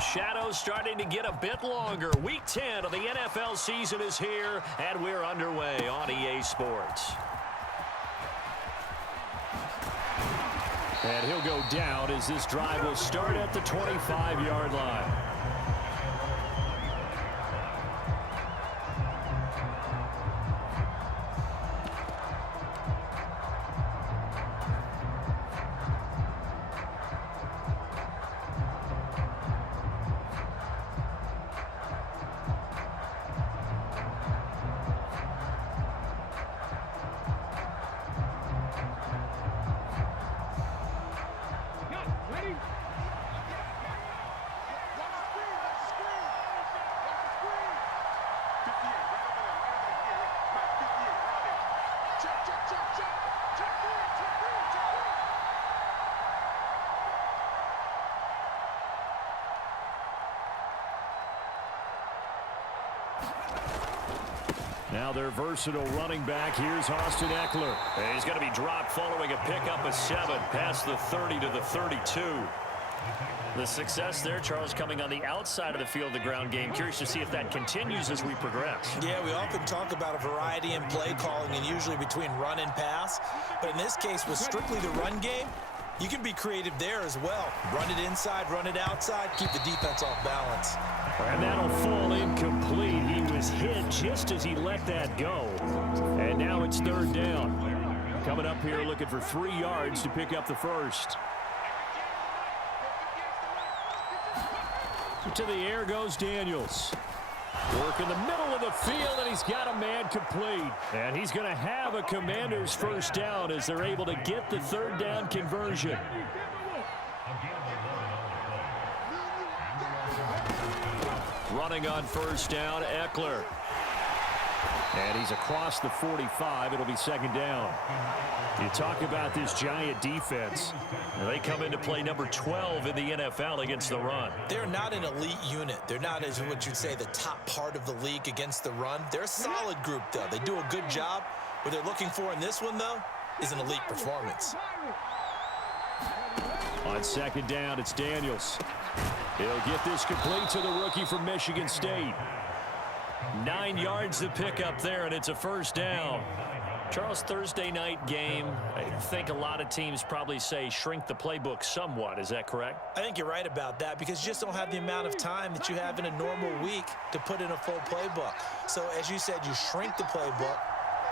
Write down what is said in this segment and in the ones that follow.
The shadows starting to get a bit longer. Week 10 of the NFL season is here, and we're underway on EA Sports. And he'll go down as this drive will start at the 25-yard line. Now their versatile running back. Here's Austin Eckler. And he's going to be dropped following a pickup of 7 past the 30 to the 32. The success there, Charles, coming on the outside of the field of the ground game. Curious to see if that continues as we progress. Yeah, we often talk about a variety in play calling and usually between run and pass. But in this case, with strictly the run game, you can be creative there as well. Run it inside, run it outside, keep the defense off balance. And that'll fall incomplete. He was hit just as he let that go. And now it's 3rd down. Coming up here looking for 3 yards to pick up the first. To the air goes Daniels. Work in the middle of the field, and he's got a man complete. And he's going to have a Commander's first down as they're able to get the 3rd down conversion. Running on 1st down, Eckler. And he's across the 45. It'll be 2nd down. You talk about this Giant defense. They come into play number 12 in the NFL against the run. They're not an elite unit. They're not, as what you'd say, the top part of the league against the run. They're a solid group, though. They do a good job. What they're looking for in this one, though, is an elite performance. On 2nd down, it's Daniels. He'll get this complete to the rookie from Michigan State. 9 yards to pick up there, and it's a 1st down. Charles, Thursday night game, I think a lot of teams probably say shrink the playbook somewhat. Is that correct? I think you're right about that because you just don't have the amount of time that you have in a normal week to put in a full playbook. So, as you said, you shrink the playbook,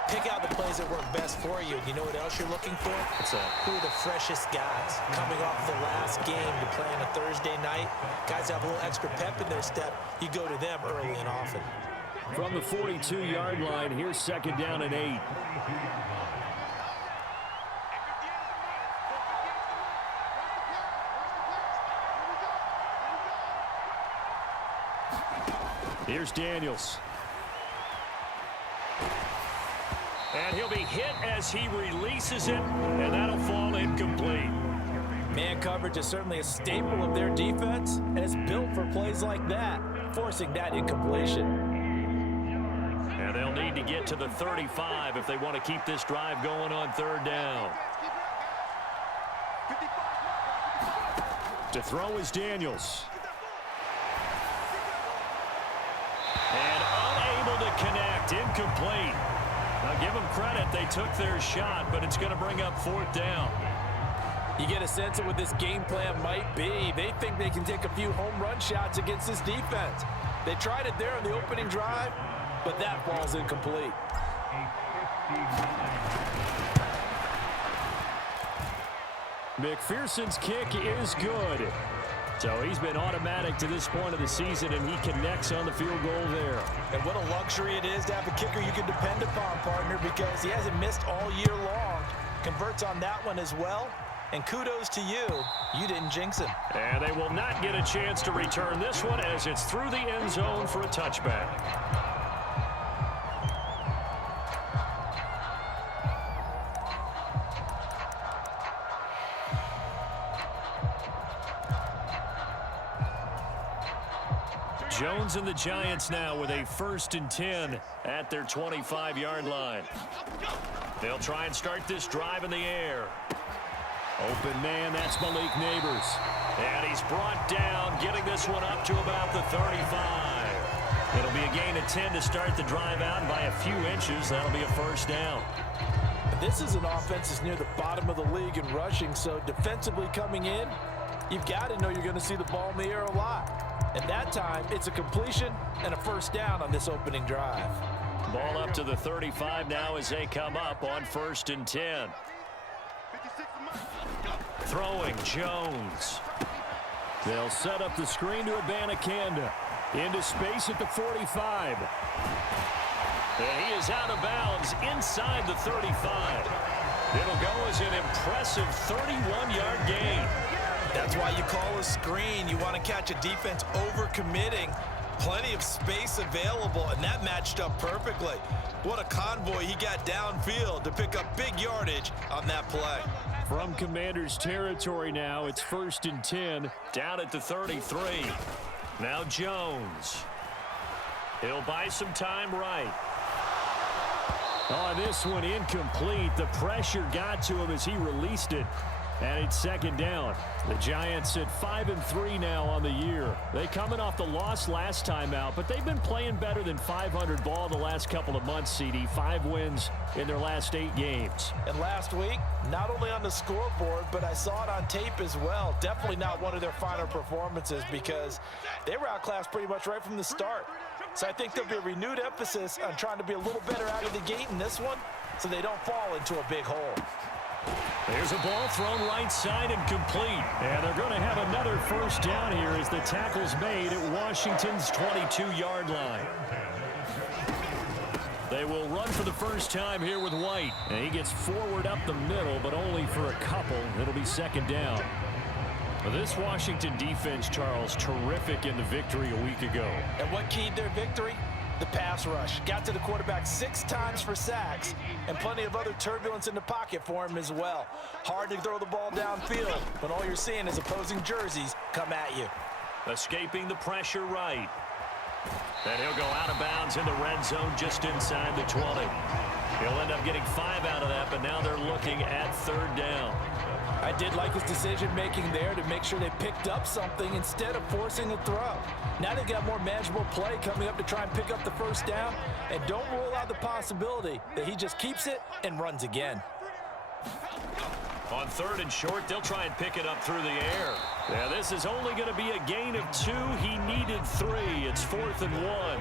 pick out the plays that work best for you. You know what else you're looking for? What's that? Who are the freshest guys coming off the last game to play on a Thursday night? Guys have a little extra pep in their step. You go to them early and often. From the 42-yard line, here's 2nd down and 8. Here's Daniels. And he'll be hit as he releases it, and that'll fall incomplete. Man coverage is certainly a staple of their defense, and it's built for plays like that, forcing that incompletion. And they'll need to get to the 35 if they want to keep this drive going on 3rd down. To throw is Daniels. And unable to connect, incomplete. Now give them credit, they took their shot, but it's going to bring up 4th down. You get a sense of what this game plan might be. They think they can take a few home run shots against this defense. They tried it there on the opening drive, but that falls incomplete. McPherson's kick is good. So he's been automatic to this point of the season, and he connects on the field goal there. And what a luxury it is to have a kicker you can depend upon, partner, because he hasn't missed all year long. Converts on that one as well. And kudos to you. You didn't jinx him. And they will not get a chance to return this one as it's through the end zone for a touchback. Jones and the Giants now with a 1st and 10 at their 25-yard line. They'll try and start this drive in the air. Open man, that's Malik Neighbors. And he's brought down, getting this one up to about the 35. It'll be a gain of 10 to start the drive out, and by a few inches, that'll be a first down. This is an offense that's near the bottom of the league in rushing, so defensively coming in, you've got to know you're going to see the ball in the air a lot. And that time, it's a completion and a first down on this opening drive. Ball up to the 35 now as they come up on 1st and 10. Throwing Jones. They'll set up the screen to Abanikanda. Into space at the 45. And he is out of bounds inside the 35. It'll go as an impressive 31-yard gain. That's why you call a screen. You want to catch a defense overcommitting. Plenty of space available, and that matched up perfectly. What a convoy he got downfield to pick up big yardage on that play. From Commanders territory now, it's 1st and 10, down at the 33. Now Jones. He'll buy some time right. On this one, incomplete. The pressure got to him as he released it. And it's 2nd down. The Giants at 5-3 now on the year. They coming off the loss last time out, but they've been playing better than 500 ball the last couple of months, CD. 5 wins in their last 8 games. And last week, not only on the scoreboard, but I saw it on tape as well. Definitely not one of their finer performances because they were outclassed pretty much right from the start. So I think there'll be a renewed emphasis on trying to be a little better out of the gate in this one so they don't fall into a big hole. There's a ball thrown right side and complete. And they're going to have another first down here as the tackle's made at Washington's 22-yard line. They will run for the first time here with White. And he gets forward up the middle, but only for a couple. It'll be 2nd down. This Washington defense, Charles, terrific in the victory a week ago. And what keyed their victory? The pass rush. Got to the quarterback 6 times for sacks and plenty of other turbulence in the pocket for him as well. Hard to throw the ball downfield when all you're seeing is opposing jerseys come at you. Escaping the pressure right. And he'll go out of bounds in the red zone just inside the 20. He'll end up getting 5 out of that, but now they're looking at 3rd down. I did like his decision-making there to make sure they picked up something instead of forcing a throw. Now they got more manageable play coming up to try and pick up the first down, and don't rule out the possibility that he just keeps it and runs again. On 3rd and short, they'll try and pick it up through the air. Now this is only going to be a gain of 2. He needed 3. It's 4th and 1.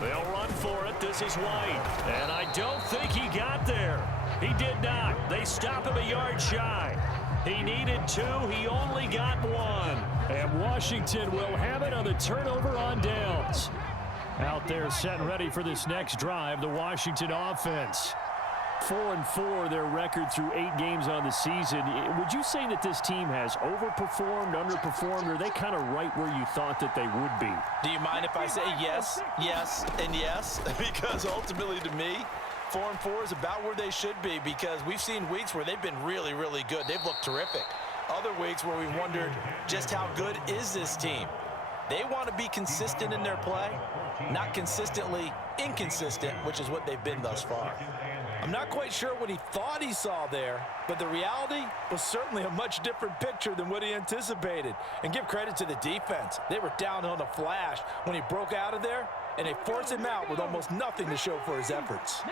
They'll run for it. This is White. And I don't think he got there. He did not. They stop him a yard shy. He needed 2. He only got 1. And Washington will have it on the turnover on downs. Out there set and ready for this next drive, the Washington offense. 4-4 their record through 8 games on the season. Would you say that this team has overperformed, underperformed, or are they kind of right where you thought that they would be? Do you mind if I say yes, yes, and yes? Because ultimately to me, 4-4 is about where they should be because we've seen weeks where they've been really, really good. They've looked terrific. Other weeks where we wondered just how good is this team. They want to be consistent in their play, not consistently inconsistent, which is what they've been thus far. I'm not quite sure what he thought he saw there, but the reality was certainly a much different picture than what he anticipated. And give credit to the defense. They were down on the flash when he broke out of there, and they forced him out with almost nothing to show for his efforts.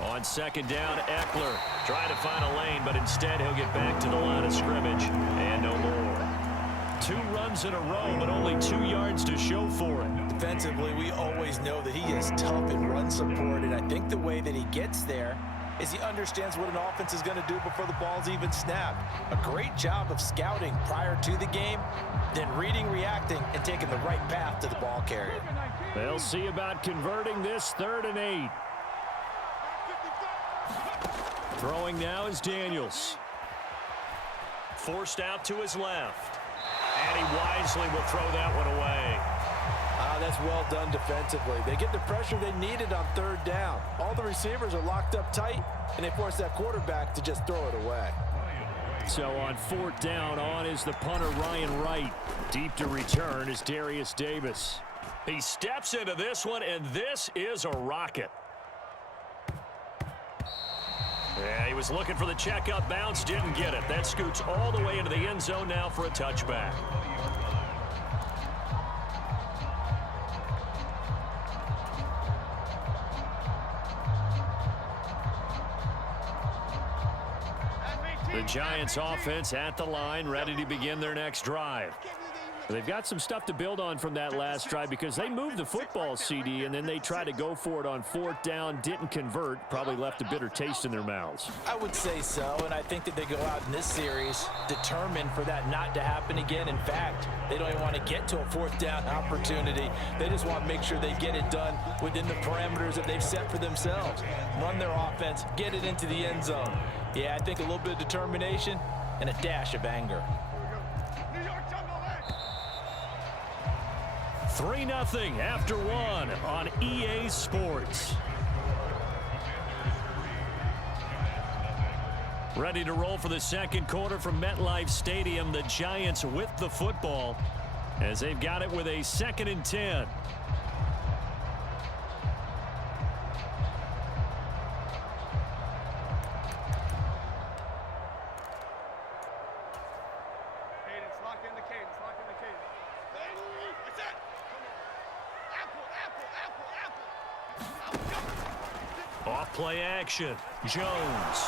On 2nd down, Eckler trying to find a lane, but instead he'll get back to the line of scrimmage and no more. 2 runs in a row, but only 2 yards to show for it. Defensively, we always know that he is tough in run support, and I think the way that he gets there is he understands what an offense is going to do before the ball's even snapped. A great job of scouting prior to the game, then reading, reacting, and taking the right path to the ball carrier. They'll see about converting this 3rd and 8. Throwing now is Daniels. Forced out to his left. And he wisely will throw that one away. That's well done defensively. They get the pressure they needed on 3rd down. All the receivers are locked up tight, and they force that quarterback to just throw it away. So on 4th down, on is the punter Ryan Wright. Deep to return is Darius Davis. He steps into this one, and this is a rocket. Yeah, he was looking for the checkup bounce, didn't get it. That scoots all the way into the end zone now for a touchback. The Giants offense at the line, ready to begin their next drive. They've got some stuff to build on from that last drive because they moved the football, CD, and then they tried to go for it on 4th down, didn't convert, probably left a bitter taste in their mouths. I would say so, and I think that they go out in this series determined for that not to happen again. In fact, they don't even want to get to a 4th down opportunity. They just want to make sure they get it done within the parameters that they've set for themselves. Run their offense, get it into the end zone. Yeah, I think a little bit of determination and a dash of anger. 3-0 after 1 on EA Sports. Ready to roll for the second quarter from MetLife Stadium. The Giants with the football as they've got it with a 2nd and 10. Off-play action. Jones.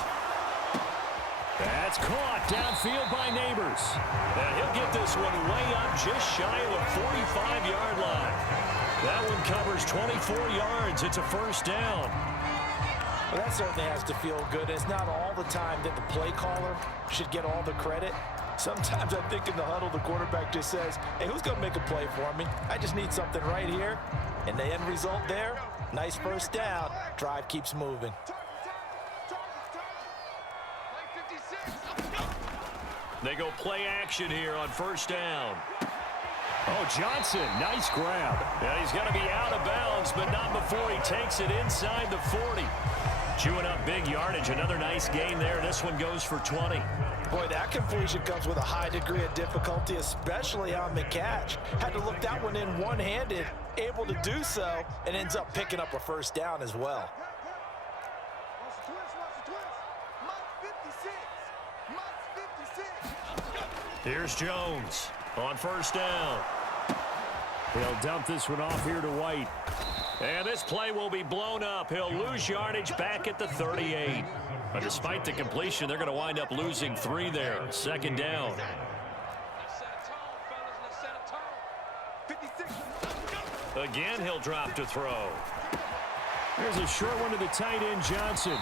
That's caught downfield by Neighbors. And he'll get this one way up just shy of the 45-yard line. That one covers 24 yards. It's a 1st down. Well, that certainly has to feel good. It's not all the time that the play caller should get all the credit. Sometimes I think in the huddle, the quarterback just says, hey, who's going to make a play for me? I just need something right here. And the end result there, nice 1st down. Drive keeps moving. They go play action here on 1st down. Oh, Johnson, nice grab. Yeah, he's going to be out of bounds, but not before he takes it inside the 40. Chewing up big yardage. Another nice gain there. This one goes for 20. Boy, that completion comes with a high degree of difficulty, especially on the catch. Had to look that one in one-handed, able to do so, and ends up picking up a 1st down as well. Here's Jones on 1st down. He'll dump this one off here to White. And this play will be blown up. He'll lose yardage back at the 38. But despite the completion, they're going to wind up losing 3 there. 2nd down. Again, he'll drop to throw. There's a short one to the tight end, Johnson.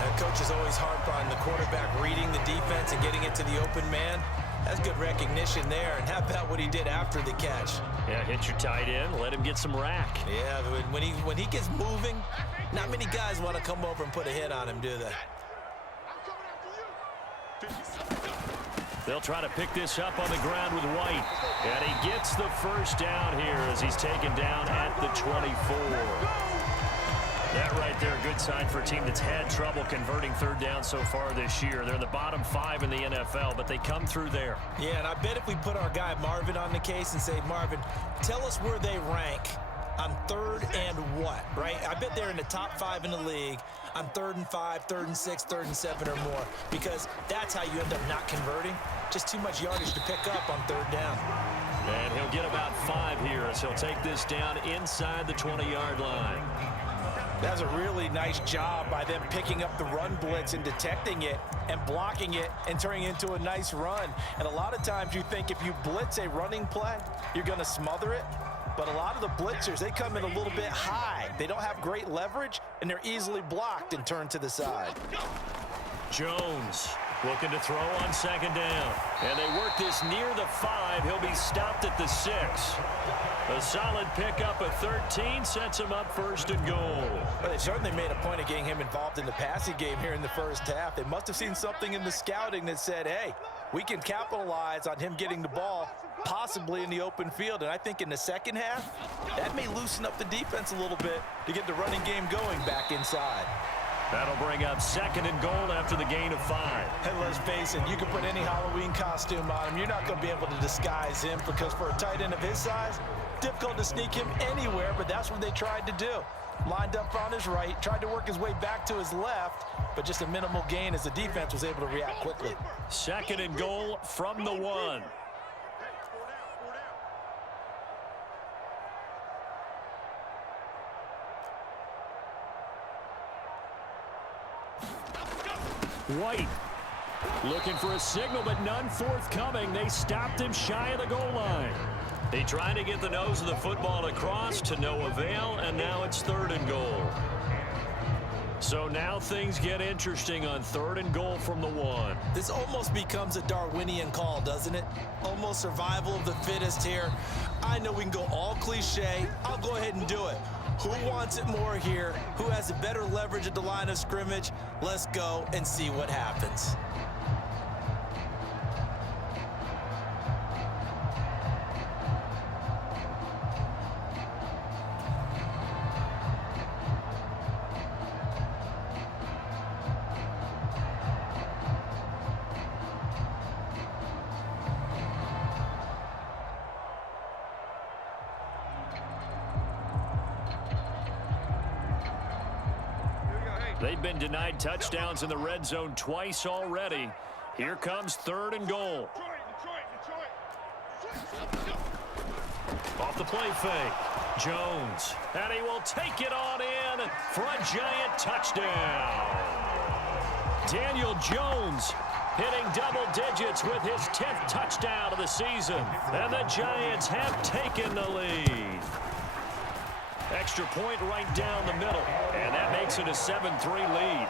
That coach is always harp on the quarterback reading the defense and getting it to the open man. That's good recognition there. And how about what he did after the catch? Yeah, hit your tight end, let him get some rack. Yeah, when he gets moving, not many guys want to come over and put a hit on him, do they? They'll try to pick this up on the ground with White. And he gets the 1st down here as he's taken down at the 24. That right there, a good sign for a team that's had trouble converting 3rd down so far this year. They're in the bottom 5 in the NFL, but they come through there. Yeah, and I bet if we put our guy Marvin on the case and say, Marvin, tell us where they rank on 3rd and what, right? I bet they're in the top 5 in the league on 3rd and 5, 3rd and 6, 3rd and 7 or more, because that's how you end up not converting. Just too much yardage to pick up on 3rd down. And he'll get about 5 here as he'll take this down inside the 20-yard line. That's a really nice job by them picking up the run blitz and detecting it and blocking it and turning it into a nice run. And a lot of times you think if you blitz a running play, you're going to smother it. But a lot of the blitzers, they come in a little bit high. They don't have great leverage, and they're easily blocked and turned to the side. Jones looking to throw on 2nd down. And they work this near the 5. He'll be stopped at the 6. A solid pickup of 13 sets him up 1st and goal. Well, they certainly made a point of getting him involved in the passing game here in the 1st half. They must have seen something in the scouting that said, hey, we can capitalize on him getting the ball possibly in the open field. And I think in the 2nd half, that may loosen up the defense a little bit to get the running game going back inside. That'll bring up 2nd and goal after the gain of 5. And let's face it, you can put any Halloween costume on him. You're not going to be able to disguise him because for a tight end of his size, difficult to sneak him anywhere, but that's what they tried to do. lined up on his right, tried to work his way back to his left, but just a minimal gain as the defense was able to react quickly. 2nd and goal from the 1. White looking for a signal, but none forthcoming. They stopped him shy of the goal line. They tried to get the nose of the football across to no avail, and now it's 3rd and goal. So now things get interesting on 3rd and goal from the 1. This almost becomes a Darwinian call, doesn't it? Almost survival of the fittest here. I know we can go all cliche. I'll go ahead and do it. Who wants it more here? Who has a better leverage at the line of scrimmage? Let's go and see what happens. They've been denied touchdowns in the red zone twice already. Here comes 3rd and goal. Off the play fake. Jones. And he will take it on in for a giant touchdown. Daniel Jones hitting double digits with his 10th touchdown of the season. And the Giants have taken the lead. Extra point right down the middle, and that makes it a 7-3 lead.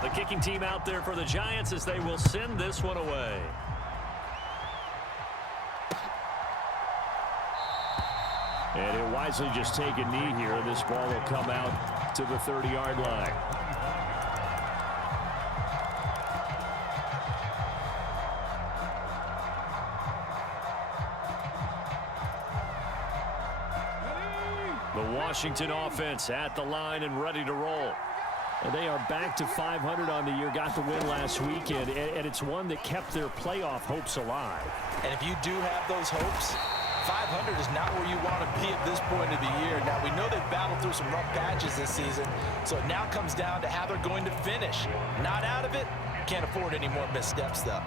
The kicking team out there for the Giants as they will send this one away. And he'll wisely just take a knee here. This ball will come out to the 30-yard line. The Washington offense at the line and ready to roll. And they are back to 500 on the year, got the win last weekend, and it's one that kept their playoff hopes alive. And if you do have those hopes, 500 is not where you want to be at this point of the year. Now, we know they've battled through some rough patches this season, so it now comes down to how they're going to finish. Not out of it, can't afford any more missteps, though.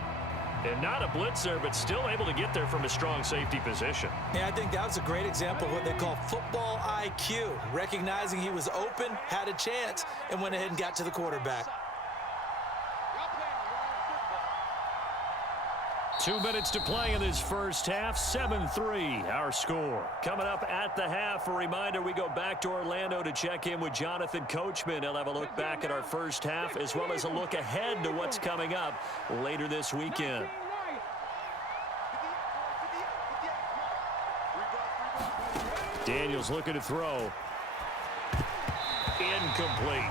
And not a blitzer, but still able to get there from a strong safety position. Yeah, I think that was a great example of what they call football IQ. Recognizing he was open, had a chance, and went ahead and got to the quarterback. 2 minutes to play in this first half. 7-3 our score. Coming up at the half, a reminder, we go back to Orlando to check in with Jonathan Coachman. He'll have a look back at our first half as well as a look ahead to what's coming up later this weekend. Daniels looking to throw. Incomplete.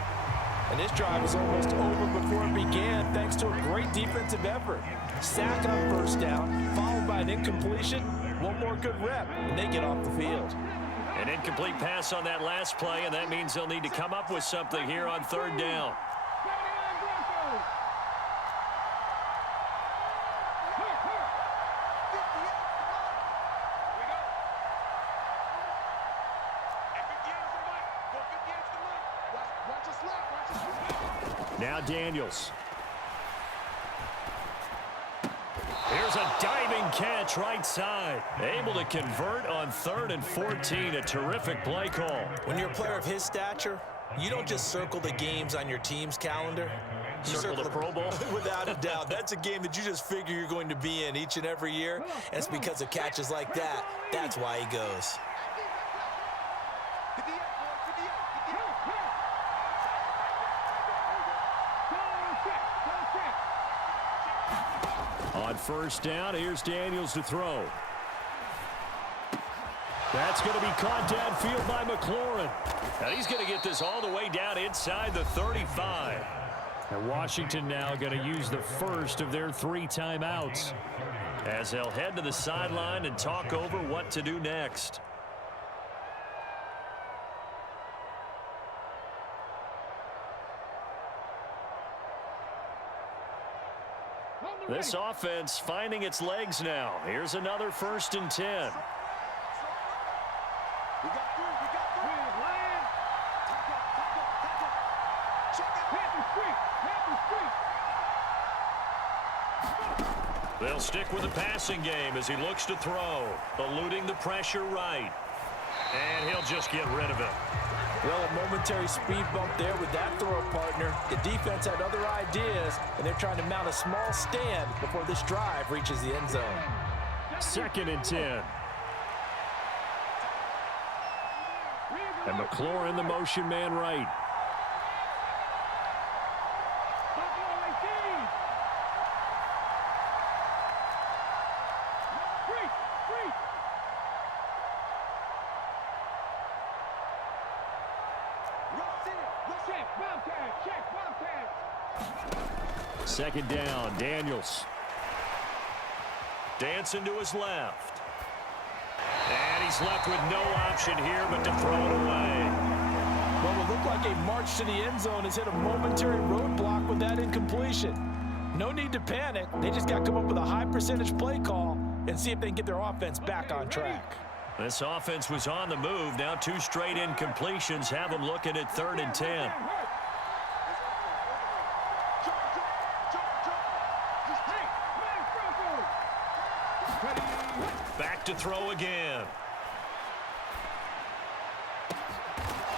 And this drive was almost over before it began thanks to a great defensive effort. Sack on first down, followed by an incompletion. One more good rep, and they get off the field. An incomplete pass on that last play, and that means they'll need to come up with something here on 3rd down. Now Daniels. Here's a diving catch right side. Able to convert on 3rd and 14. A terrific play call. When you're a player of his stature, you don't just circle the games on your team's calendar. You Circle the Pro Bowl. Without a doubt. That's a game that you just figure you're going to be in each and every year. And it's because of catches like that. That's why he goes. On first down, here's Daniels to throw. That's going to be caught downfield by McLaurin. And he's going to get this all the way down inside the 35. And Washington now going to use the first of their 3 timeouts as they'll head to the sideline and talk over what to do next. This offense finding its legs now. Here's another 1st and 10. They'll stick with the passing game as he looks to throw, eluding the pressure right. And he'll just get rid of it. Well, a momentary speed bump there with that throw partner. The defense had other ideas, and they're trying to mount a small stand before this drive reaches the end zone. 2nd and 10. And McLaurin, the motion man right. Second down, Daniels. Dancing to his left. And he's left with no option here but to throw it away. Well, it looked like a march to the end zone has hit a momentary roadblock with that incompletion. No need to panic. They just got to come up with a high percentage play call and see if they can get their offense back on track. This offense was on the move. Now 2 straight incompletions have them looking at 3rd and 10. Back to throw again.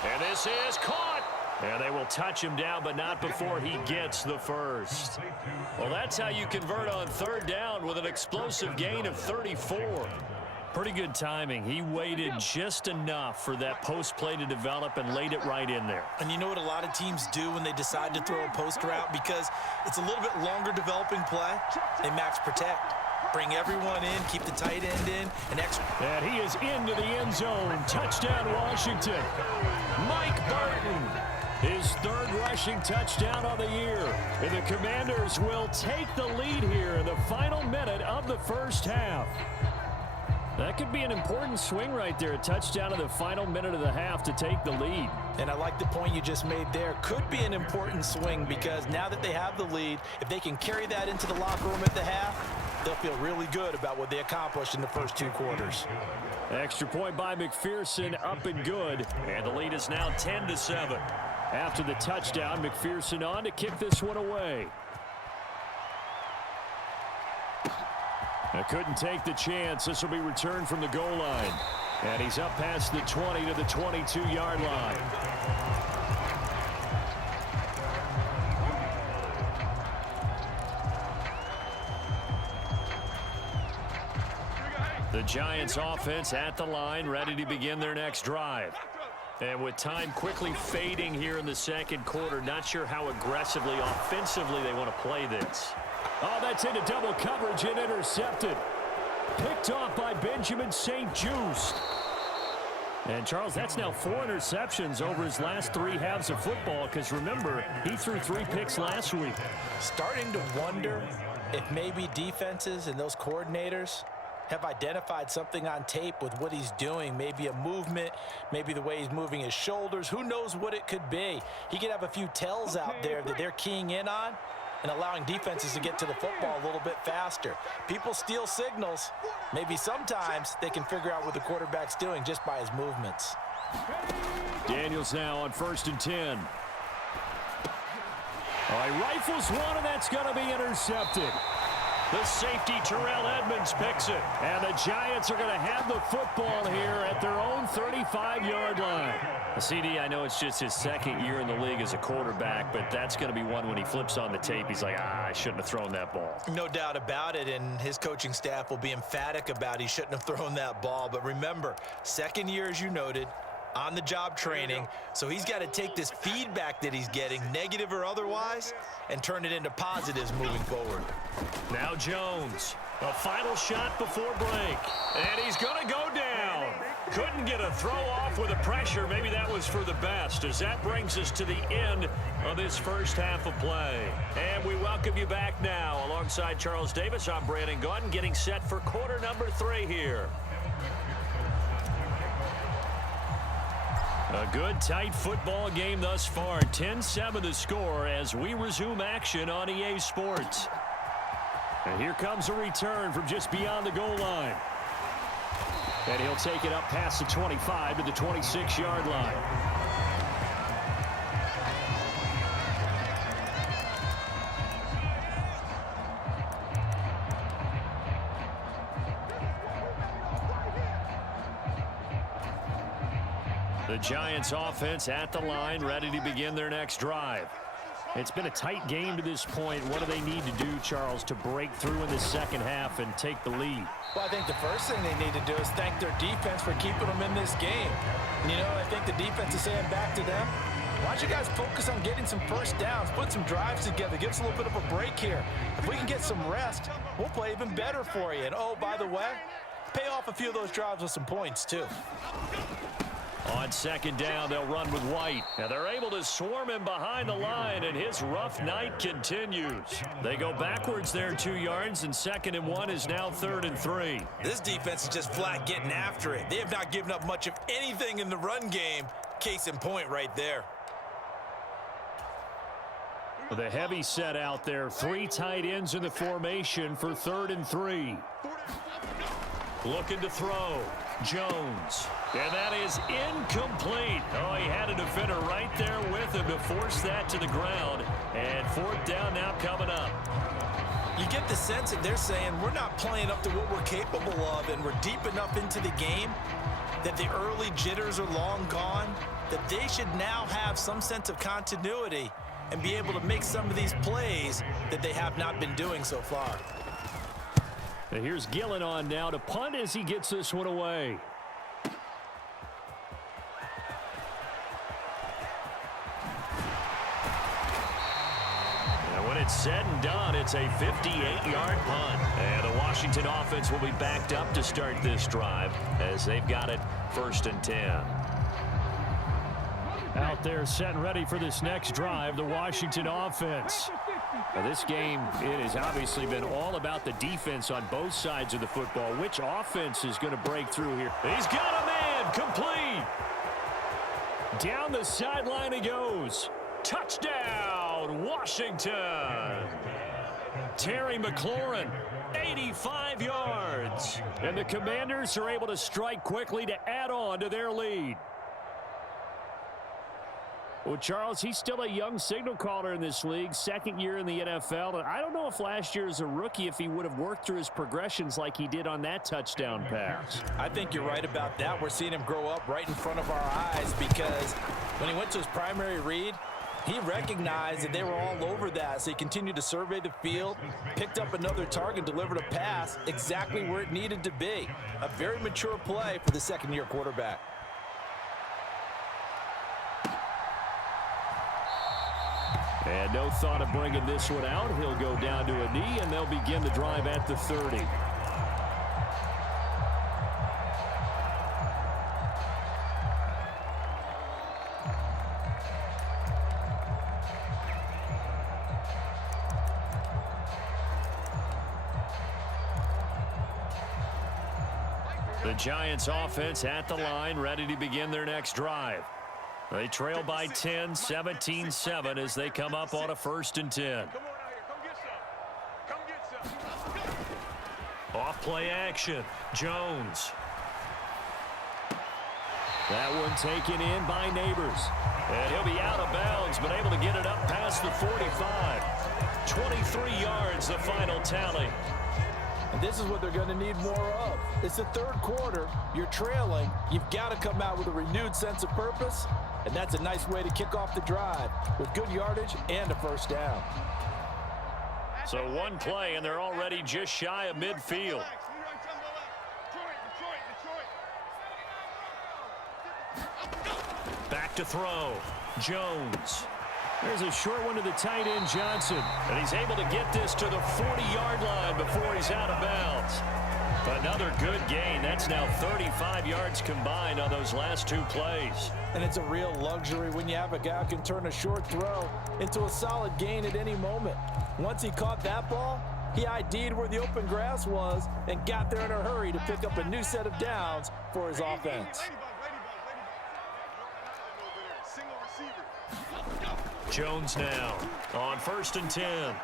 And this is caught. And they will touch him down, but not before he gets the first. Well, that's how you convert on 3rd down with an explosive gain of 34. Pretty good timing. He waited just enough for that post play to develop and laid it right in there. And you know what a lot of teams do when they decide to throw a post route? Because it's a little bit longer developing play. They max protect. Bring everyone in, keep the tight end in, and extra. And he is into the end zone. Touchdown, Washington. Mike Barton, his 3rd rushing touchdown of the year. And the Commanders will take the lead here in the final minute of the 1st half. That could be an important swing right there. A touchdown in the final minute of the half to take the lead. And I like the point you just made there. Could be an important swing because now that they have the lead, if they can carry that into the locker room at the half, they'll feel really good about what they accomplished in the first 2 quarters. Extra point by McPherson, up and good. And the lead is now 10-7. After the touchdown, McPherson on to kick this one away. Couldn't take the chance. This will be returned from the goal line. And he's up past the 20 to the 22-yard line. The Giants offense at the line, ready to begin their next drive. And with time quickly fading here in the 2nd quarter, not sure how aggressively, offensively they want to play this. Oh, that's into double coverage and intercepted. Picked off by Benjamin St-Juste. And, Charles, that's now 4 interceptions over his last 3 halves of football because, remember, he threw 3 picks last week. Starting to wonder if maybe defenses and those coordinators have identified something on tape with what he's doing. Maybe a movement, maybe the way he's moving his shoulders. Who knows what it could be? He could have a few tells out there that they're keying in on and allowing defenses to get to the football a little bit faster. People steal signals. Maybe sometimes they can figure out what the quarterback's doing just by his movements. Daniels now on 1st and 10. All right, rifles one, and that's going to be intercepted. The safety, Terrell Edmonds, picks it. And the Giants are going to have the football here at their own 35-yard line. CD, I know it's just his 2nd year in the league as a quarterback, but that's going to be one when he flips on the tape. He's like, I shouldn't have thrown that ball. No doubt about it, and his coaching staff will be emphatic about he shouldn't have thrown that ball. But remember, 2nd year, as you noted, on-the-job training, so he's got to take this feedback that he's getting, negative or otherwise, and turn it into positives moving forward. Now Jones, a final shot before break, and he's going to go down. Couldn't get a throw off with the pressure. Maybe that was for the best, as that brings us to the end of this 1st half of play. And we welcome you back now. Alongside Charles Davis, I'm Brandon Gaudin, getting set for quarter number 3 here. A good, tight football game thus far. 10-7 the score as we resume action on EA Sports. And here comes a return from just beyond the goal line. And he'll take it up past the 25 to the 26-yard line. The Giants offense at the line, ready to begin their next drive. It's been a tight game to this point. What do they need to do, Charles, to break through in the second half and take the lead? Well, I think the first thing they need to do is thank their defense for keeping them in this game. And, you know, I think the defense is saying back to them, why don't you guys focus on getting some first downs, put some drives together, give us a little bit of a break here. If we can get some rest, we'll play even better for you. And, oh, by the way, pay off a few of those drives with some points, too. On second down, they'll run with White. And they're able to swarm him behind the line, and his rough night continues. They go backwards there 2 yards, and 2nd and 1 is now 3rd and 3. This defense is just flat getting after it. They have not given up much of anything in the run game. Case in point right there. With a heavy set out there, 3 tight ends in the formation for 3rd and 3. Looking to throw. Jones. And that is incomplete. Oh, he had a defender right there with him to force that to the ground. And 4th down now coming up. You get the sense that they're saying we're not playing up to what we're capable of, and we're deep enough into the game that the early jitters are long gone, that they should now have some sense of continuity and be able to make some of these plays that they have not been doing so far. And here's Gillen on now to punt as he gets this one away. And when it's said and done, it's a 58-yard punt. And the Washington offense will be backed up to start this drive as they've got it 1st and 10. Out there set and ready for this next drive, the Washington offense. Now this game, it has obviously been all about the defense on both sides of the football. Which offense is going to break through here? He's got a man, complete. Down the sideline he goes. Touchdown, Washington. Terry McLaurin, 85 yards. And the Commanders are able to strike quickly to add on to their lead. Well, Charles, he's still a young signal caller in this league, 2nd year in the NFL. And I don't know if last year as a rookie, if he would have worked through his progressions like he did on that touchdown pass. I think you're right about that. We're seeing him grow up right in front of our eyes because when he went to his primary read, he recognized that they were all over that. So he continued to survey the field, picked up another target, delivered a pass exactly where it needed to be. A very mature play for the 2nd-year quarterback. And no thought of bringing this one out. He'll go down to a knee, and they'll begin the drive at the 30. The Giants offense at the line, ready to begin their next drive. They trail by 10, 17-7 as they come up on a 1st and 10. Off play action, Jones. That one taken in by Neighbors. And he'll be out of bounds, but able to get it up past the 45. 23 yards, the final tally. And this is what they're going to need more of. It's the 3rd quarter. You're trailing. You've got to come out with a renewed sense of purpose. And that's a nice way to kick off the drive with good yardage and a 1st down. So one play, and they're already just shy of midfield. Back to throw. Jones. There's a short one to the tight end, Johnson. And he's able to get this to the 40-yard line before he's out of bounds. Another good gain. That's now 35 yards combined on those last 2 plays. And it's a real luxury when you have a guy who can turn a short throw into a solid gain at any moment. Once he caught that ball, he ID'd where the open grass was and got there in a hurry to pick up a new set of downs for his offense. Jones now on 1st and 10.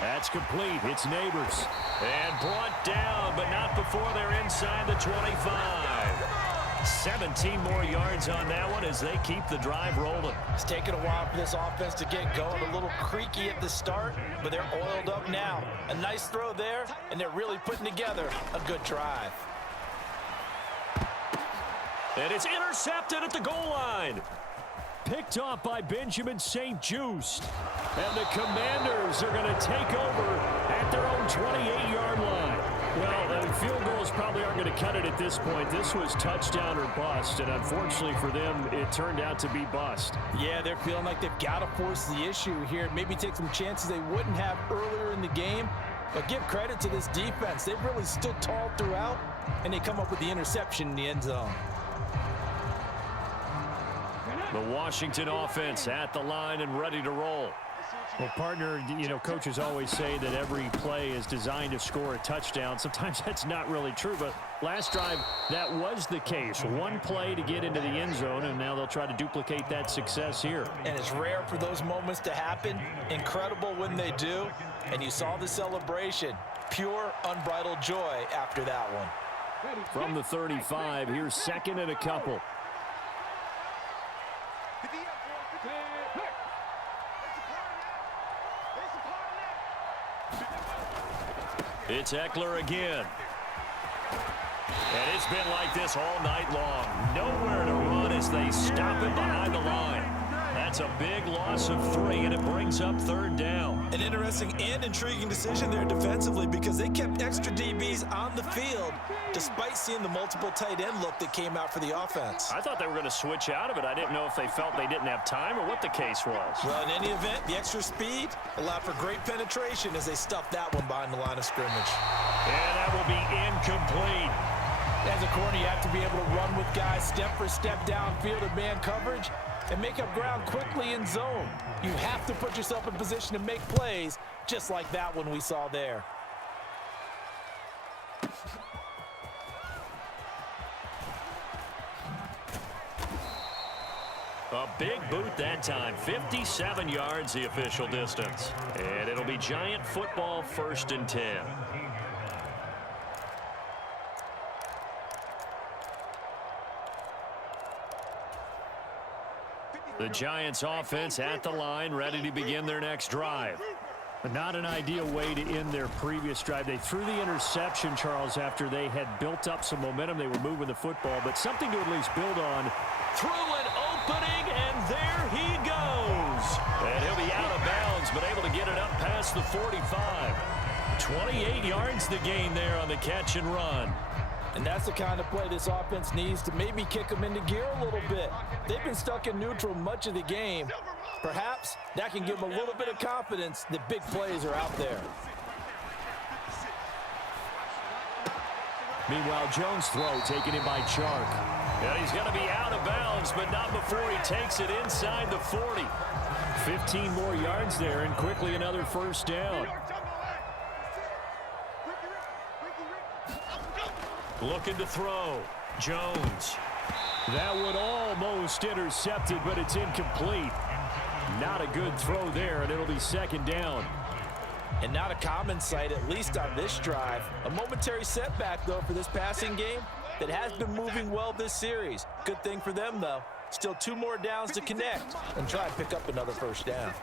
That's complete. It's Neighbors. And brought down, but not before they're inside the 25. 17 more yards on that one as they keep the drive rolling. It's taken a while for this offense to get going. A little creaky at the start, but they're oiled up now. A nice throw there, and they're really putting together a good drive. And it's intercepted at the goal line. Picked off by Benjamin St-Juste. And the Commanders are going to take over at their own 28-yard line. Well, the field goals probably aren't going to cut it at this point. This was touchdown or bust, and unfortunately for them, it turned out to be bust. Yeah, they're feeling like they've got to force the issue here. Maybe take some chances they wouldn't have earlier in the game. But give credit to this defense. They've really stood tall throughout, and they come up with the interception in the end zone. The Washington offense at the line and ready to roll. Well, partner, you know, coaches always say that every play is designed to score a touchdown. Sometimes that's not really true, but last drive, that was the case. One play to get into the end zone, and now they'll try to duplicate that success here. And it's rare for those moments to happen. Incredible when they do. And you saw the celebration. Pure, unbridled joy after that one. From the 35, here's second and a couple. It's Eckler again. And it's been like this all night long. Nowhere to run as they stop him behind the line. That's a big loss of 3, and it brings up third down. An interesting and intriguing decision there defensively because they kept extra DBs on the field despite seeing the multiple tight end look that came out for the offense. I thought they were going to switch out of it. I didn't know if they felt they didn't have time or what the case was. Well, in any event, the extra speed allowed for great penetration as they stuffed that one behind the line of scrimmage. And that will be incomplete. As a corner, you have to be able to run with guys step for step downfield in man coverage and make up ground quickly in zone. You have to put yourself in position to make plays, just like that one we saw there. A big boot that time. 57 yards the official distance. And it'll be Giant football, 1st and 10. The Giants offense at the line, ready to begin their next drive. But not an ideal way to end their previous drive. They threw the interception, Charles, after they had built up some momentum. They were moving the football, but something to at least build on. Through an opening, and there he goes. And he'll be out of bounds, but able to get it up past the 45. 28 yards the gain there on the catch and run. And that's the kind of play this offense needs to maybe kick them into gear a little bit. They've been stuck in neutral much of the game. Perhaps that can give them a little bit of confidence that big plays are out there. Meanwhile, Jones' throw taken in by Chark. And he's going to be out of bounds, but not before he takes it inside the 40. 15 more yards there, and quickly another first down. Looking to throw. Jones. That one almost intercepted, but it's incomplete. Not a good throw there, and it'll be 2nd down. And not a common sight, at least on this drive. A momentary setback, though, for this passing game that has been moving well this series. Good thing for them, though. Still 2 more downs to connect and try and pick up another first down.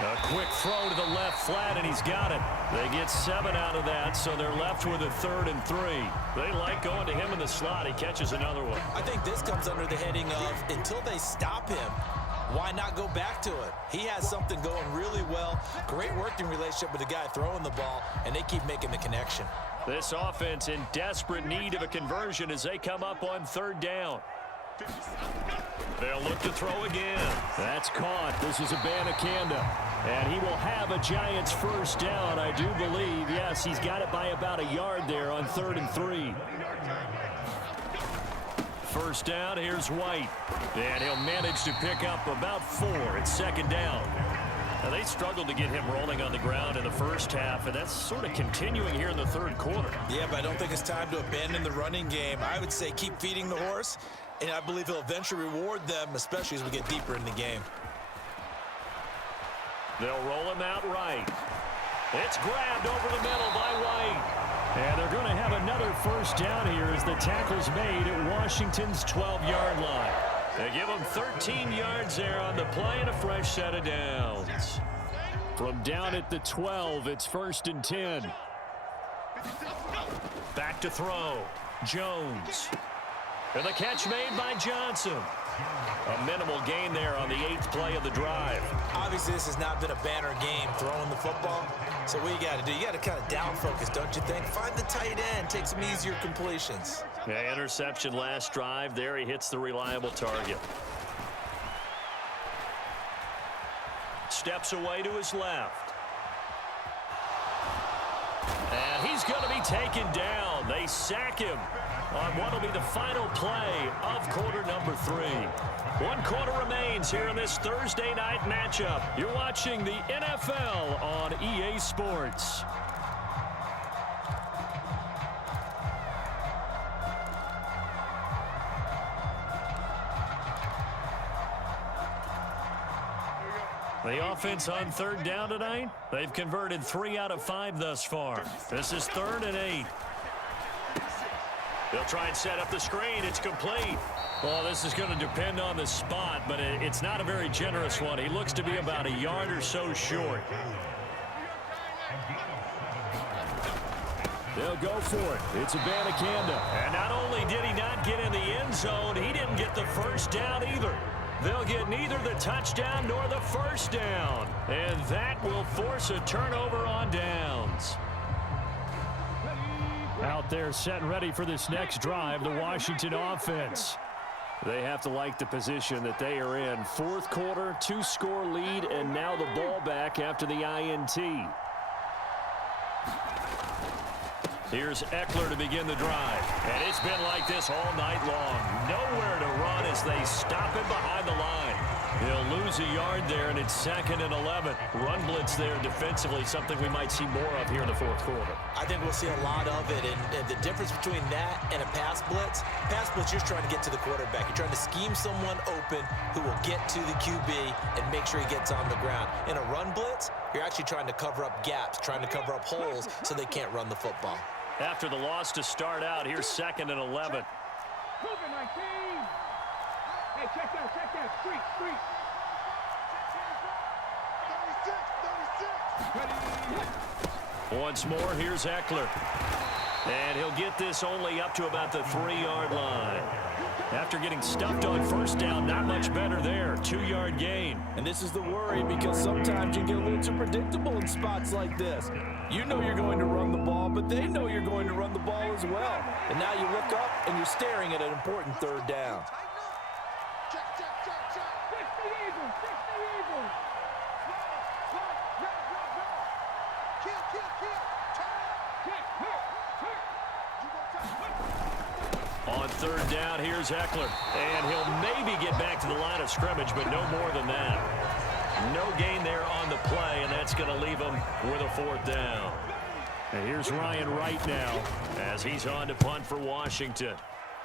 A quick throw to the left flat, and he's got it. They get 7 out of that, so they're left with a 3rd and 3. They like going to him in the slot. He catches another one. I think this comes under the heading of until they stop him, why not go back to it? He has something going really well. Great working relationship with the guy throwing the ball, and they keep making the connection. This offense in desperate need of a conversion as they come up on 3rd down. They'll look to throw again. That's caught. This is Abanikanda. And he will have a Giants first down, I do believe. Yes, he's got it by about a yard there on 3rd and 3. First down, here's White. And he'll manage to pick up about 4 at 2nd down. Now, they struggled to get him rolling on the ground in the first half, and that's sort of continuing here in the 3rd quarter. Yeah, but I don't think it's time to abandon the running game. I would say keep feeding the horse, and I believe he'll eventually reward them, especially as we get deeper in the game. They'll roll him out right. It's grabbed over the middle by White. And they're going to have another first down here as the tackle's made at Washington's 12-yard line. They give them 13 yards there on the play and a fresh set of downs. From down at the 12, it's 1st and 10. Back to throw. Jones. And the catch made by Johnson. A minimal gain there on the 8th play of the drive. Obviously, this has not been a banner game throwing the football. So what you got to do, you got to kind of down focus, don't you think? Find the tight end, take some easier completions. Yeah, interception last drive. There he hits the reliable target. Steps away to his left. And he's going to be taken down. They sack him on what will be the final play of quarter number 3. 1 quarter remains here in this Thursday night matchup. You're watching the NFL on EA Sports. The offense on 3rd down tonight, they've converted 3 out of 5 thus far. This is 3rd and 8. They'll try and set up the screen. It's complete. Well, this is going to depend on the spot, but it's not a very generous one. He looks to be about a yard or so short. They'll go for it. It's Abanikanda. And not only did he not get in the end zone, he didn't get the first down either. They'll get neither the touchdown nor the first down. And that will force a turnover on downs. Out there set and ready for this next drive, the Washington offense. They have to like the position that they are in. 4th quarter, 2-score lead, and now the ball back after the INT. Here's Eckler to begin the drive. And it's been like this all night long. Nowhere to run as they stop him behind the line. He'll lose a yard there, and it's 2nd and 11. Run blitz there defensively, something we might see more of here in the 4th quarter. I think we'll see a lot of it, and the difference between that and a pass blitz, you're trying to get to the quarterback. You're trying to scheme someone open who will get to the QB and make sure he gets on the ground. In a run blitz, you're actually trying to cover up gaps, trying to cover up holes so they can't run the football. After the loss to start out, here's 2nd and 11. Hey, check that. Street. 36. Once more, here's Eckler. And he'll get this only up to about the 3-yard line. After getting stuffed on first down, not much better there. 2-yard gain. And this is the worry because sometimes you get a little too predictable in spots like this. You know you're going to run the ball, but they know you're going to run the ball as well. And now you look up and you're staring at an important 3rd down. On 3rd down, here's Eckler. And he'll maybe get back to the line of scrimmage, but no more than that. No gain there on the play, and that's going to leave him with a 4th down. And here's Ryan Wright now as he's on to punt for Washington.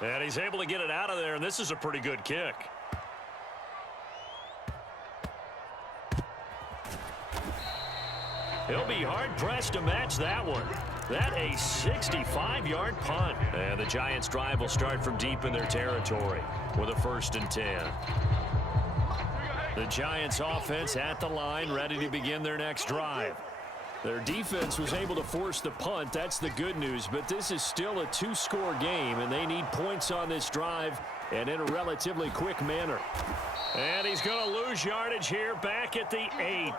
And he's able to get it out of there, and this is a pretty good kick. He'll be hard-pressed to match that one. That a 65-yard punt. And the Giants' drive will start from deep in their territory with a 1st and 10. The Giants' offense at the line, ready to begin their next drive. Their defense was able to force the punt. That's the good news, but this is still a 2-score game, and they need points on this drive and in a relatively quick manner. And he's going to lose yardage here back at the 8.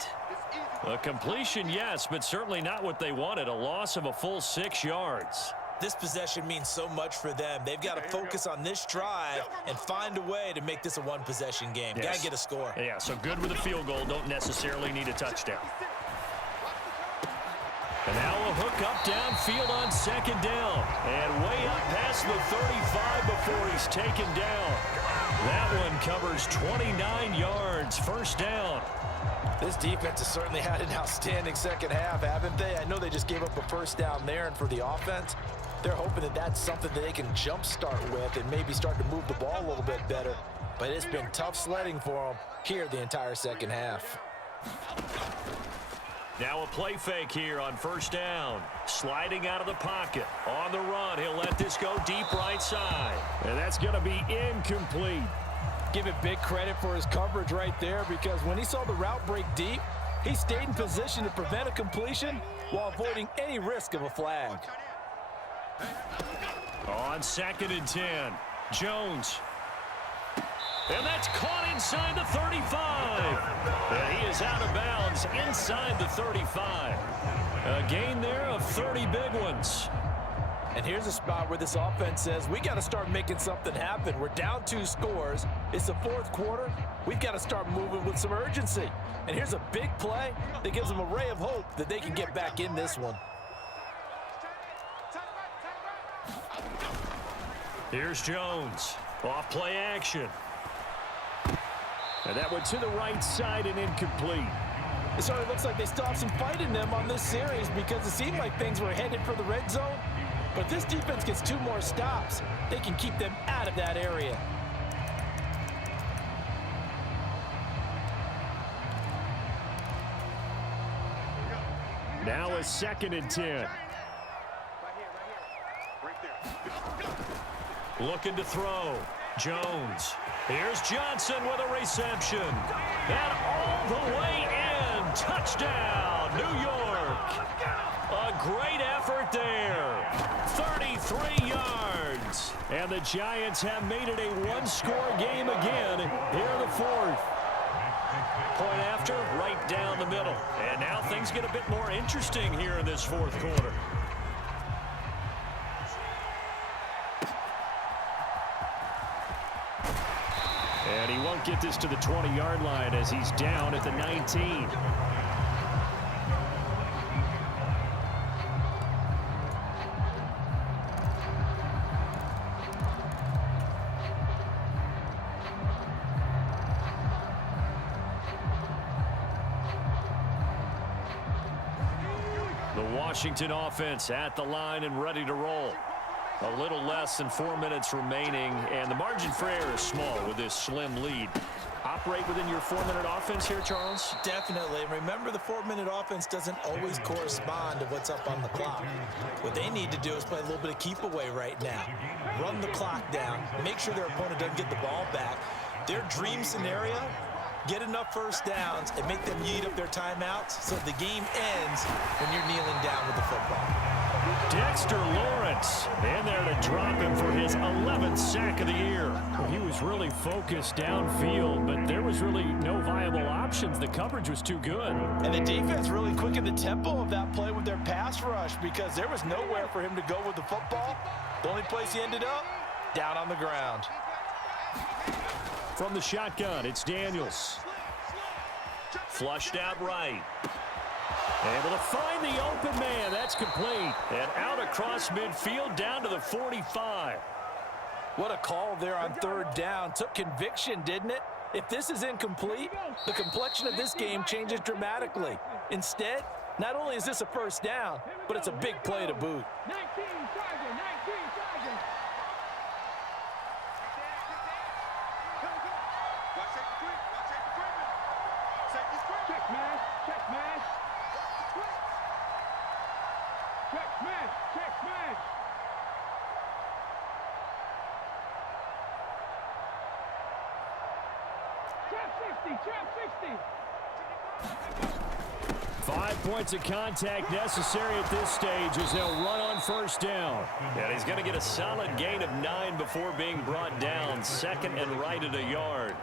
A completion, yes, but certainly not what they wanted. A loss of a full 6 yards. This possession means so much for them. They've got to focus on this drive and find a way to make this a 1-possession game. Yes. Got to get a score. Yeah, so good with a field goal. Don't necessarily need a touchdown. And now a hook up downfield on 2nd down. And way up past the 35 before he's taken down. That one covers 29 yards. 1st down. This defense has certainly had an outstanding second half, haven't they? I know they just gave up a 1st down there, and for the offense, they're hoping that that's something that they can jumpstart with and maybe start to move the ball a little bit better. But it's been tough sledding for them here the entire second half. Now a play fake here on first down. Sliding out of the pocket. On the run, he'll let this go deep right side. And that's going to be incomplete. Give it big credit for his coverage right there, because when he saw the route break deep, he stayed in position to prevent a completion while avoiding any risk of a flag. On 2nd and 10, Jones. And that's caught inside the 35. And he is out of bounds inside the 35. A gain there of 30 big ones. And here's a spot where this offense says, we got to start making something happen. We're down 2 scores. It's the 4th quarter. We've got to start moving with some urgency. And here's a big play that gives them a ray of hope that they can get back in this one. Here's Jones. Off play action. And that went to the right side and incomplete. It sort of looks like they still have some fight in them on this series, because it seemed like things were headed for the red zone. But if this defense gets 2 more stops, they can keep them out of that area. Now a 2nd and 10. Looking to throw. Jones. Here's Johnson with a reception. And all the way in. Touchdown, New York. A great effort there. 33 yards. And the Giants have made it a 1-score game again here in the 4th. Point after, right down the middle. And now things get a bit more interesting here in this 4th quarter. And he won't get this to the 20-yard line as he's down at the 19. The Washington offense at the line and ready to roll. A little less than 4 minutes remaining, and the margin for error is small with this slim lead. Operate within your 4-minute offense here, Charles? Definitely. And remember, the 4-minute offense doesn't always correspond to what's up on the clock. What they need to do is play a little bit of keep away right now. Run the clock down. Make sure their opponent doesn't get the ball back. Their dream scenario, get enough first downs and make them eat up their timeouts so the game ends when you're kneeling down with the football. Dexter Lawrence in there to drop him for his 11th sack of the year. Well, he was really focused downfield, but there was really no viable options. The coverage was too good. And the defense really quickened the tempo of that play with their pass rush, because there was nowhere for him to go with the football. The only place he ended up, down on the ground. From the shotgun, it's Daniels. Flushed out right. Able to find the open man. That's complete. And out across midfield down to the 45. What a call there on 3rd down. Took conviction, didn't it? If this is incomplete, the complexion of this game changes dramatically. Instead, not only is this a first down, but it's a big play to boot. 19 target, 19 target. Check smash, check smash. Check smash, check smash. Trap 60, trap 60. 5 points of contact necessary at this stage as they'll run on first down. And he's going to get a solid gain of 9 before being brought down. 2nd and right at a yard.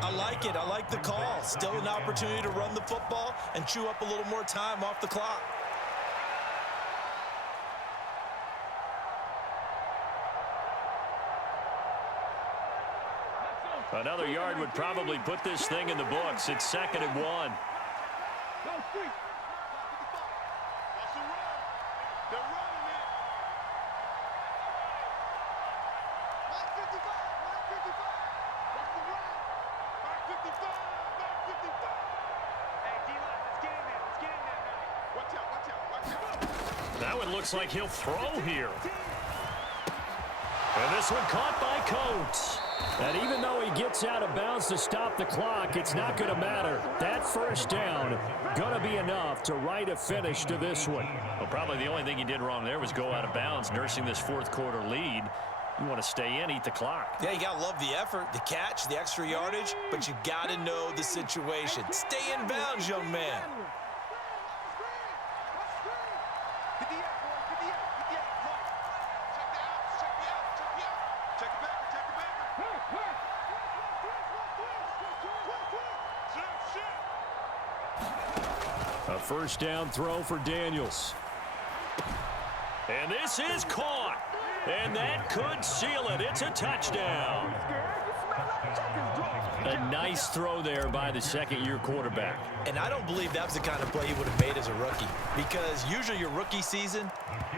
I like it. I like the call. Still an opportunity to run the football and chew up a little more time off the clock. Another yard would probably put this thing in the books. It's 2nd and 1. Go street. Now it looks like he'll throw here. And this one caught by Coates. And even though he gets out of bounds to stop the clock, it's not going to matter. That first down going to be enough to write a finish to this one. Well, probably the only thing he did wrong there was go out of bounds, nursing this fourth quarter lead. You want to stay in, eat the clock. Yeah, you got to love the effort, the catch, the extra yardage, but you got to know the situation. Stay in bounds, young man. A first down throw for Daniels. And this is caught. And that could seal it. It's a touchdown. A nice throw there by the second-year quarterback. And I don't believe that was the kind of play he would have made as a rookie, because usually your rookie season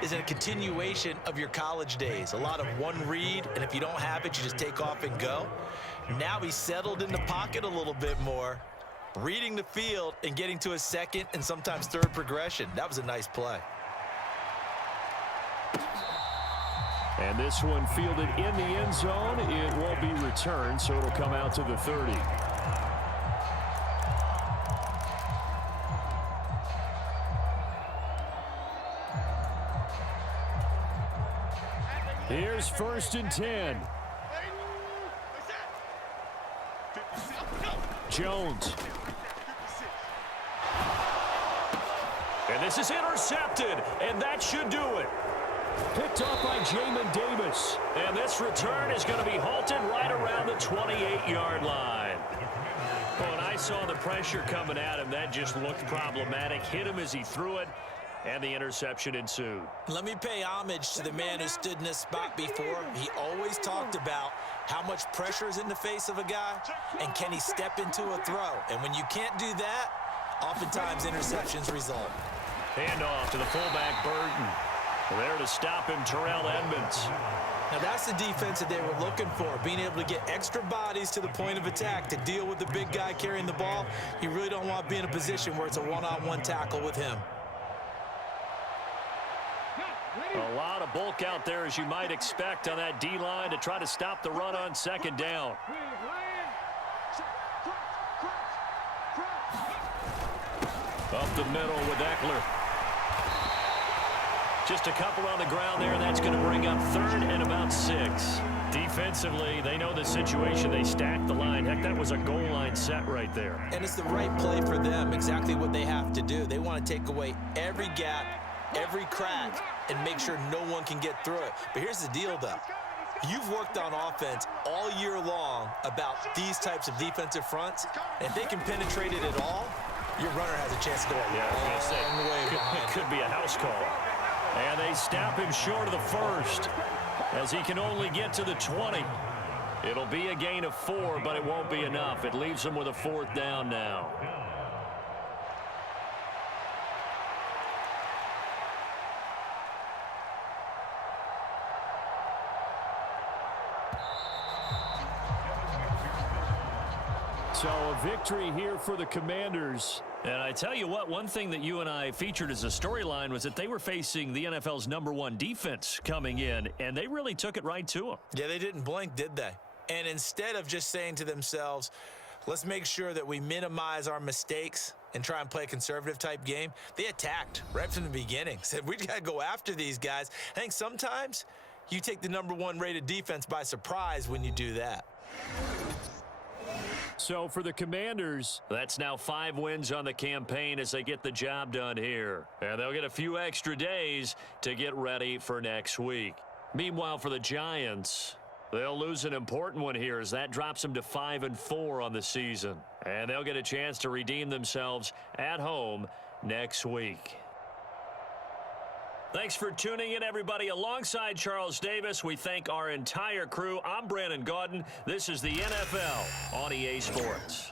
is a continuation of your college days. A lot of one read, and if you don't have it, you just take off and go. Now he's settled in the pocket a little bit more, reading the field and getting to a second and sometimes third progression. That was a nice play. And this one fielded in the end zone. It won't be returned, so it'll come out to the 30. Here's first and 10. Jones. And this is intercepted, and that should do it. Picked up by Jamin Davis. And this return is going to be halted right around the 28-yard line. When I saw the pressure coming at him, that just looked problematic. Hit him as he threw it, and the interception ensued. Let me pay homage to the man who stood in this spot before. He always talked about how much pressure is in the face of a guy, and can he step into a throw. And when you can't do that, oftentimes interceptions result. Handoff to the fullback, Burton. There to stop him, Terrell Edmonds. Now that's the defense that they were looking for, being able to get extra bodies to the point of attack to deal with the big guy carrying the ball. You really don't want to be in a position where it's a one-on-one tackle with him. A lot of bulk out there, as you might expect, on that D-line to try to stop the run on second down. Up the middle with Eckler. Just a couple on the ground there, and that's going to bring up third and about 6. Defensively, they know the situation. They stack the line. Heck, that was a goal line set right there. And it's the right play for them, exactly what they have to do. They want to take away every gap, every crack, and make sure no one can get through it. But here's the deal, though. You've worked on offense all year long about these types of defensive fronts. And if they can penetrate it at all, your runner has a chance to go a long way behind. It could be a house call. And they snap him short of the first as he can only get to the 20. It'll be a gain of 4, but it won't be enough. It leaves him with a 4th down now. So a victory here for the Commanders. And I tell you what, one thing that you and I featured as a storyline was that they were facing the NFL's #1 defense coming in, and they really took it right to them. Yeah, they didn't blink, did they? And instead of just saying to themselves, let's make sure that we minimize our mistakes and try and play a conservative type game, they attacked right from the beginning. Said, we got to go after these guys. I think sometimes you take the #1 rated defense by surprise when you do that. So for the Commanders, that's now 5 wins on the campaign as they get the job done here. And they'll get a few extra days to get ready for next week. Meanwhile, for the Giants, they'll lose an important one here as that drops them to 5-4 on the season. And they'll get a chance to redeem themselves at home next week. Thanks for tuning in, everybody. Alongside Charles Davis, we thank our entire crew. I'm Brandon Gaudin. This is the NFL on EA Sports.